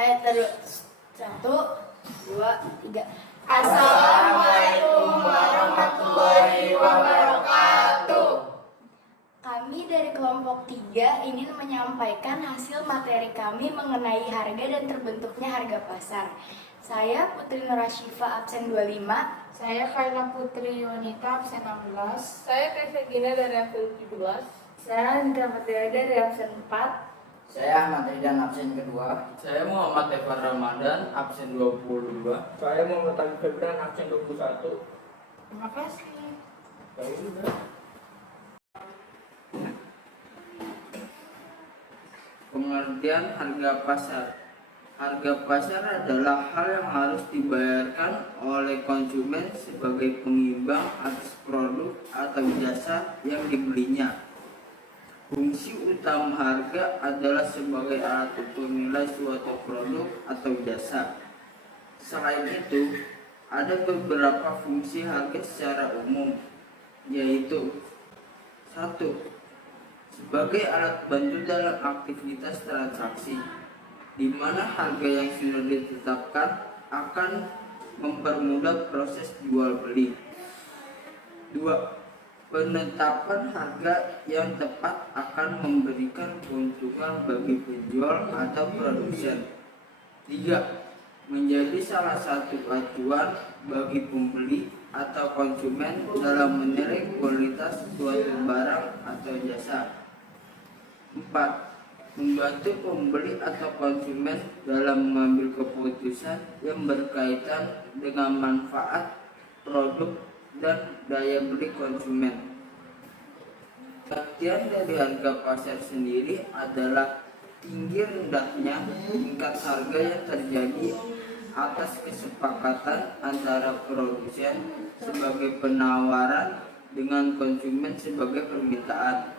Terus 1, 2, 3. Assalamualaikum warahmatullahi wabarakatuh. Kami dari kelompok 3 ingin menyampaikan hasil materi kami mengenai harga dan terbentuknya harga pasar. Saya Putri Nurashifa absen 25. Saya Kaila Putri Yunita absen 16. Saya Tessa Gina dari absen 17. Saya Andra Fatia dari absen 4. Saya Ahmad Ridan absen kedua. Saya Muhammad Evan Ramadan absen 22. Saya Muhammad Ali Febran absen 21. Terima kasih. Baik juga. Pengertian harga pasar. Harga pasar adalah hal yang harus dibayarkan oleh konsumen sebagai pengimbang atas produk atau jasa yang dibelinya. Fungsi utama harga adalah sebagai alat ukur nilai suatu produk atau jasa. Selain itu, ada beberapa fungsi harga secara umum, yaitu 1. Sebagai alat bantu dalam aktivitas transaksi, di mana harga yang sudah ditetapkan akan mempermudah proses jual beli. 2. Penetapan harga yang tepat akan memberikan keuntungan bagi penjual atau produsen. 3. Menjadi salah satu acuan bagi pembeli atau konsumen dalam menilai kualitas suatu barang atau jasa. 4. Membantu pembeli atau konsumen dalam mengambil keputusan yang berkaitan dengan manfaat produk dan daya beli konsumen. Bagian dari harga pasar sendiri adalah tinggi rendahnya tingkat harga yang terjadi atas kesepakatan antara produsen sebagai penawaran dengan konsumen sebagai permintaan.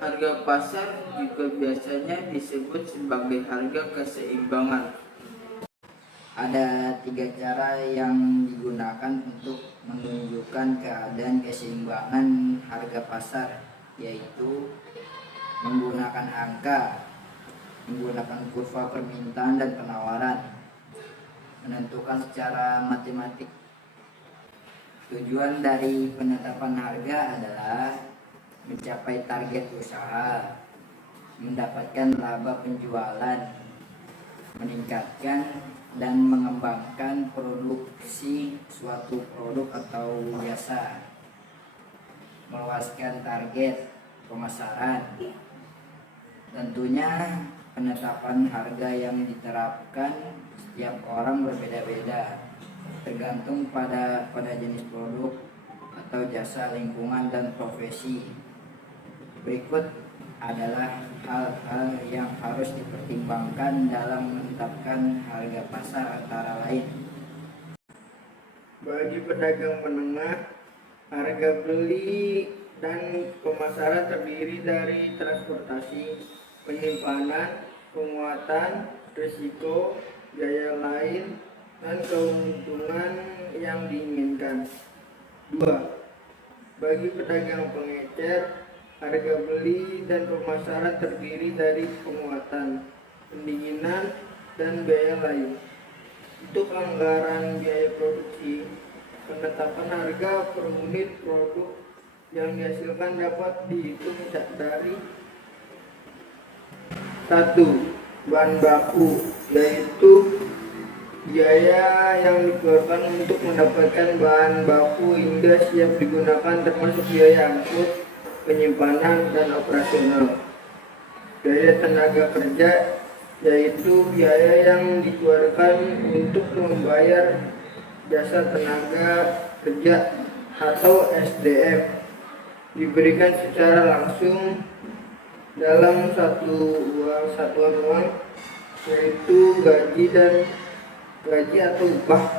Harga pasar juga biasanya disebut sebagai harga keseimbangan. Ada 3 cara yang digunakan untuk menunjukkan keadaan keseimbangan harga pasar, yaitu menggunakan angka, menggunakan kurva permintaan dan penawaran, menentukan secara matematik. Tujuan dari penetapan harga adalah mencapai target usaha, mendapatkan laba penjualan, meningkatkan dan mengembangkan produksi suatu produk atau jasa, meluaskan target pemasaran. Tentunya penetapan harga yang diterapkan setiap orang berbeda-beda, tergantung pada jenis produk atau jasa, lingkungan dan profesi. Berikut adalah hal-hal yang harus dipertimbangkan dalam menetapkan harga pasar, antara lain. Bagi pedagang menengah, harga beli dan pemasaran terdiri dari transportasi, penyimpanan, penguatan, risiko, biaya lain, dan keuntungan yang diinginkan. 2. Bagi pedagang pengecer, harga beli dan pemasaran terdiri dari penguatan, pendinginan, dan biaya lain. Untuk anggaran biaya produksi, penetapan harga per unit produk yang dihasilkan dapat dihitung dari 1. Bahan baku, yaitu biaya yang dikeluarkan untuk mendapatkan bahan baku hingga siap digunakan, termasuk biaya angkut, penyimpanan, dan operasional. Biaya tenaga kerja, yaitu biaya yang dikeluarkan untuk membayar jasa tenaga kerja atau SDM, diberikan secara langsung dalam satuan uang, yaitu gaji atau upah.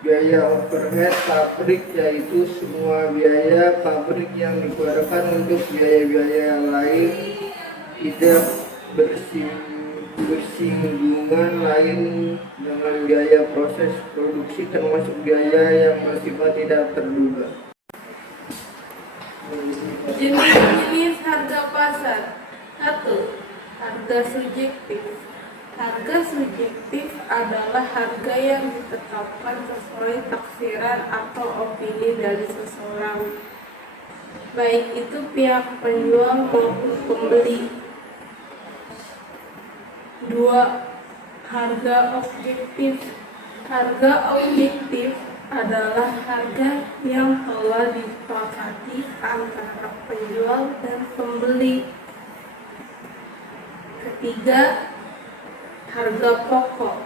Biaya overhead pabrik, yaitu semua biaya pabrik yang dikeluarkan untuk biaya-biaya lain tidak bersinggungan lain dengan biaya proses produksi, termasuk biaya yang bersifat tidak terduga. Jenis-jenis harga pasar. 1. Harga subjektif. Harga subjektif adalah harga yang ditetapkan sesuai taksiran atau opini dari seseorang, baik itu pihak penjual maupun pembeli. 2. Harga objektif. Harga objektif adalah harga yang telah disepakati antara penjual dan pembeli. Ketiga, harga pokok.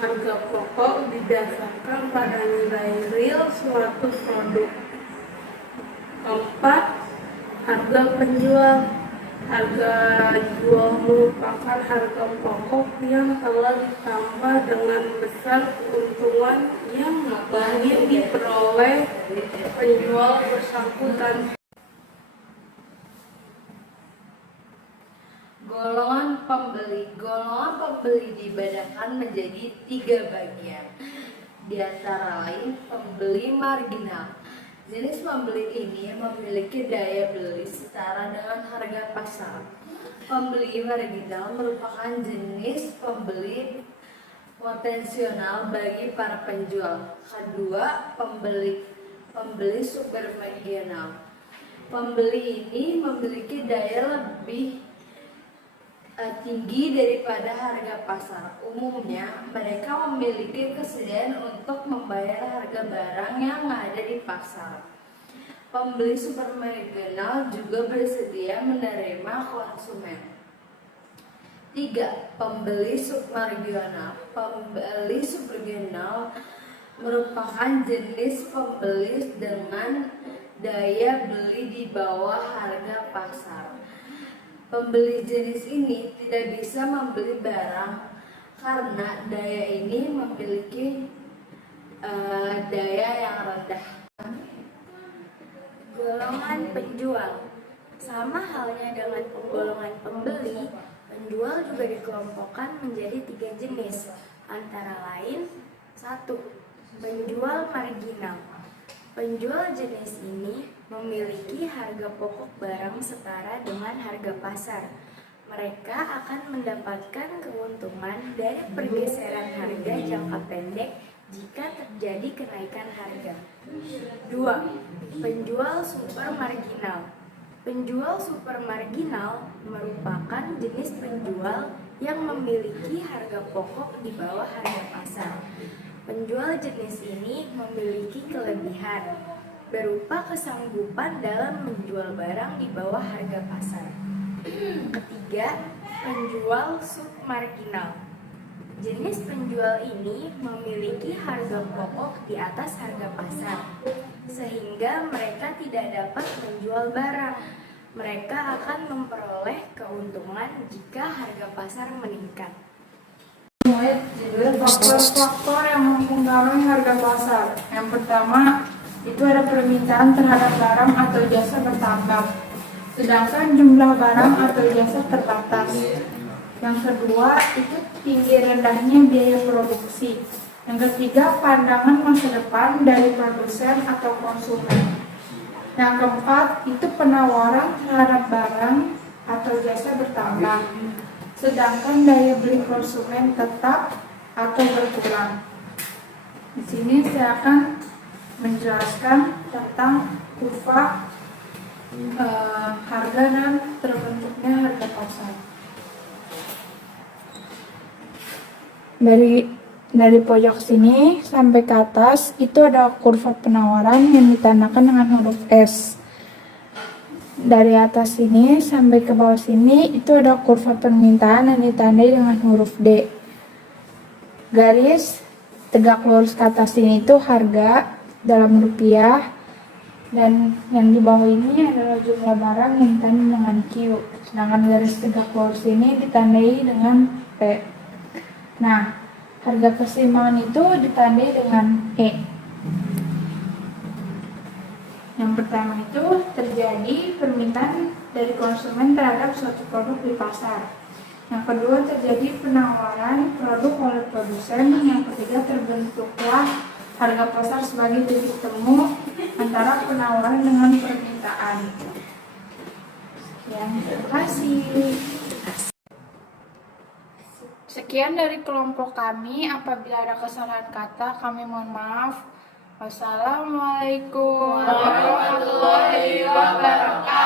Harga pokok didasarkan pada nilai real suatu produk. 4. Harga penjual. Harga jual merupakan harga pokok yang telah ditambah dengan besar keuntungan yang ingin diperoleh penjual bersangkutan. Golongan pembeli. Golongan pembeli dibedakan menjadi 3 bagian. Di antara lain, pembeli marginal. Jenis pembeli ini memiliki daya beli setara dengan harga pasar. Pembeli marginal merupakan jenis pembeli potensial bagi para penjual. Kedua, pembeli supermarginal. Pembeli ini memiliki daya lebih tinggi daripada harga pasar. Umumnya, mereka memiliki kesediaan untuk membayar harga barang yang ada di pasar. Pembeli supermarginal juga bersedia menerima konsumen. 3. Pembeli submarginal. Pembeli submarginal merupakan jenis pembeli dengan daya beli di bawah harga pasar. Pembeli jenis ini tidak bisa membeli barang karena daya ini memiliki daya yang rendah. Golongan penjual. Sama halnya dengan golongan pembeli, penjual juga dikelompokkan menjadi 3 jenis, antara lain 1. Penjual marginal. Penjual jenis ini memiliki harga pokok barang setara dengan harga pasar. Mereka akan mendapatkan keuntungan dari pergeseran harga jangka pendek jika terjadi kenaikan harga. 2. Penjual supermarginal. Penjual supermarginal merupakan jenis penjual yang memiliki harga pokok di bawah harga pasar. Penjual jenis ini memiliki kelebihan berupa kesanggupan dalam menjual barang di bawah harga pasar. Ketiga, penjual submarginal. Jenis penjual ini memiliki harga pokok di atas harga pasar, sehingga mereka tidak dapat menjual barang. Mereka akan memperoleh keuntungan jika harga pasar meningkat. Faktor-faktor yang mempengaruhi harga pasar. Yang pertama, itu ada permintaan terhadap barang atau jasa bertambah, sedangkan jumlah barang atau jasa terbatas. Yang kedua, itu tinggi rendahnya biaya produksi. Yang ketiga, pandangan masa depan dari produsen atau konsumen. Yang keempat, itu penawaran terhadap barang atau jasa bertambah, sedangkan daya beli konsumen tetap atau berkurang. Di sini saya akan menjelaskan tentang kurva harga dan terbentuknya harga pasar. Dari pojok sini sampai ke atas itu ada kurva penawaran yang ditandakan dengan huruf S. Dari atas sini sampai ke bawah sini itu ada kurva permintaan yang ditandai dengan huruf D. Garis tegak lurus ke atas ini itu harga dalam rupiah, dan yang di bawah ini adalah jumlah barang yang ditandai dengan Q. Sedangkan garis tegak lurus ini ditandai dengan P. Nah, harga keseimbangan itu ditandai dengan E. Yang pertama itu terjadi permintaan dari konsumen terhadap suatu produk di pasar. Yang kedua terjadi penawaran produk oleh produsen. Yang ketiga terbentuklah harga pasar sebagai titik temu antara penawaran dengan permintaan. Terima kasih. Sekian dari kelompok kami. Apabila ada kesalahan kata, kami mohon maaf. Wassalamualaikum warahmatullahi wabarakatuh.